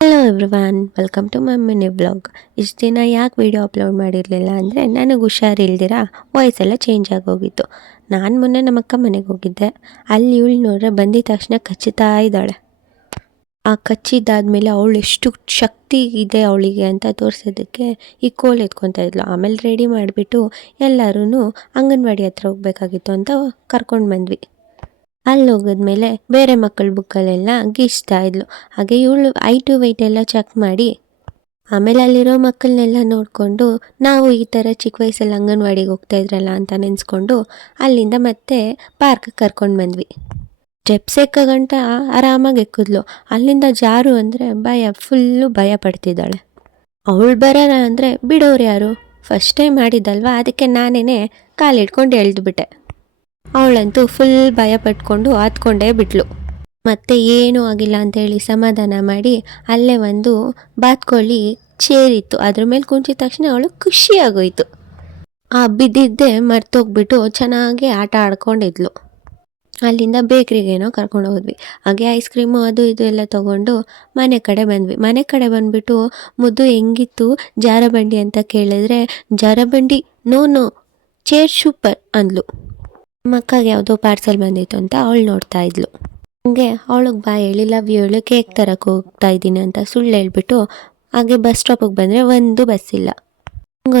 Hello everyone, welcome to my mini vlog. ಇಷ್ಟು ದಿನ ಯಾಕೆ ವಿಡಿಯೋ ಅಪ್ಲೋಡ್ ಮಾಡಿರಲಿಲ್ಲ ಅಂದರೆ ನನಗೆ ಹುಷಾರಿಲ್ದಿರ ವಾಯ್ಸ್ ಎಲ್ಲ ಚೇಂಜ್ ಆಗೋಗಿತ್ತು. ನಾನು ಮೊನ್ನೆ ನಮ್ಮಕ್ಕ ಮನೆಗೆ ಹೋಗಿದ್ದೆ. ಅಲ್ಲಿ ಇವಳು ನೋಡ್ರೆ ಬಂದಿದ ತಕ್ಷಣ ಕಚ್ಚುತ್ತಾ ಇದ್ದಾಳೆ. ಆ ಕಚ್ಚಿದ್ದಾದ್ಮೇಲೆ ಅವಳು ಎಷ್ಟು ಶಕ್ತಿ ಇದೆ ಅವಳಿಗೆ ಅಂತ ತೋರಿಸೋದಕ್ಕೆ ಈ ಕೋಲ್ ಎತ್ಕೊತಾ ಇದ್ಲು. ಆಮೇಲೆ ರೆಡಿ ಮಾಡಿಬಿಟ್ಟು ಎಲ್ಲರೂ ಅಂಗನವಾಡಿ ಹತ್ರ ಹೋಗ್ಬೇಕಾಗಿತ್ತು ಅಂತ ಕರ್ಕೊಂಡು ಬಂದ್ವಿ. ಅಲ್ಲಿ ಹೋಗಿದ್ಮೇಲೆ ಬೇರೆ ಮಕ್ಕಳ ಬುಕ್ಕಲ್ಲೆಲ್ಲ ಗೀಚ್ತಾ ಇದ್ಲು. ಹಾಗೆ ಇವಳು ವೆಯ್ಟ್ ಎಲ್ಲ ಚೆಕ್ ಮಾಡಿ ಆಮೇಲೆ ಅಲ್ಲಿರೋ ಮಕ್ಕಳನ್ನೆಲ್ಲ ನೋಡಿಕೊಂಡು ನಾವು ಈ ಥರ ಚಿಕ್ಕ ವಯಸ್ಸಲ್ಲಿ ಅಂಗನವಾಡಿಗೆ ಹೋಗ್ತಾ ಇದ್ರಲ್ಲ ಅಂತ ನೆನೆಸ್ಕೊಂಡು ಅಲ್ಲಿಂದ ಮತ್ತೆ ಪಾರ್ಕ್ಗೆ ಕರ್ಕೊಂಡು ಬಂದ್ವಿ. ಸ್ಟೆಪ್ಸ್ ಎಕ್ಕಗಂಟ ಆರಾಮಾಗಿ ಎಕ್ಕಿದ್ಲು. ಅಲ್ಲಿಂದ ಜಾರು ಅಂದರೆ ಫುಲ್ಲು ಭಯ ಪಡ್ತಿದ್ದಾಳೆ. ಅವಳು ಬರೋಣ ಅಂದರೆ ಬಿಡೋರು ಯಾರು? ಫಸ್ಟ್ ಟೈಮ್ ಮಾಡಿದ್ದಲ್ವ, ಅದಕ್ಕೆ ನಾನೇ ಕಾಲಿಡ್ಕೊಂಡು ಎಳೆದ್ಬಿಟ್ಟೆ. ಅವಳಂತೂ ಫುಲ್ ಭಯ ಪಟ್ಕೊಂಡು ಆತ್ಕೊಂಡೇ ಬಿಟ್ಲು. ಮತ್ತೆ ಏನೂ ಆಗಿಲ್ಲ ಅಂತೇಳಿ ಸಮಾಧಾನ ಮಾಡಿ ಅಲ್ಲೇ ಒಂದು ಬಾತ್ಕೊಳ್ಳಿ ಚೇರಿತ್ತು, ಅದ್ರ ಮೇಲೆ ಕುಂಚಿದ ತಕ್ಷಣ ಅವಳು ಖುಷಿಯಾಗೋಯ್ತು. ಆ ಬಿದ್ದಿದ್ದೆ ಮರ್ತೋಗ್ಬಿಟ್ಟು ಚೆನ್ನಾಗಿ ಆಟ ಆಡ್ಕೊಂಡಿದ್ಲು. ಅಲ್ಲಿಂದ ಬೇಕ್ರಿಗೇನೋ ಕರ್ಕೊಂಡು ಹೋದ್ವಿ. ಹಾಗೆ ಐಸ್ ಕ್ರೀಮು ಅದು ಇದು ಎಲ್ಲ ತೊಗೊಂಡು ಮನೆ ಕಡೆ ಬಂದ್ವಿ. ಮನೆ ಕಡೆ ಬಂದುಬಿಟ್ಟು ಮುದ್ದು ಹೆಂಗಿತ್ತು ಜಾರಬಂಡಿ ಅಂತ ಕೇಳಿದ್ರೆ, ಜಾರಬಂಡಿ ನೋ ಚೇರ್ ಸೂಪರ್ ಅಂದ್ಲು. ನಮ್ಮ ಅಕ್ಕಗೆ ಯಾವುದೋ ಪಾರ್ಸಲ್ ಬಂದಿತ್ತು ಅಂತ ಅವಳು ನೋಡ್ತಾ ಇದ್ಲು. ಹಂಗೆ ಅವಳಿಗೆ ಹೇಳಿ ಲವ್ ಯು ಹೇಳಿ ಕೇಕ್ ತರಕ್ಕೆ ಹೋಗ್ತಾ ಇದ್ದೀನಿ ಅಂತ ಸುಳ್ಳು ಹೇಳ್ಬಿಟ್ಟು ಹಾಗೆ ಬಸ್ ಸ್ಟಾಪಿಗೆ ಬಂದರೆ ಒಂದು ಬಸ್ ಇಲ್ಲ.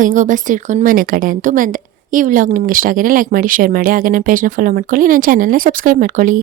ಹಿಂಗೋ ಬಸ್ ತಿಳ್ಕೊಂಡು ಮನೆ ಕಡೆ ಅಂತೂ ಬಂದೆ. ಈ ವ್ಲಾಗ್ ನಿಮ್ಗೆ ಇಷ್ಟ ಆಗಿದ್ರೆ ಲೈಕ್ ಮಾಡಿ, ಶೇರ್ ಮಾಡಿ, ಹಾಗೆ ನನ್ನ ಪೇಜ್ನ ಫಾಲೋ ಮಾಡ್ಕೊಳ್ಳಿ, ನನ್ನ ಚಾನಲ್ನ ಸಬ್ಸ್ಕ್ರೈಬ್ ಮಾಡ್ಕೊಳ್ಳಿ.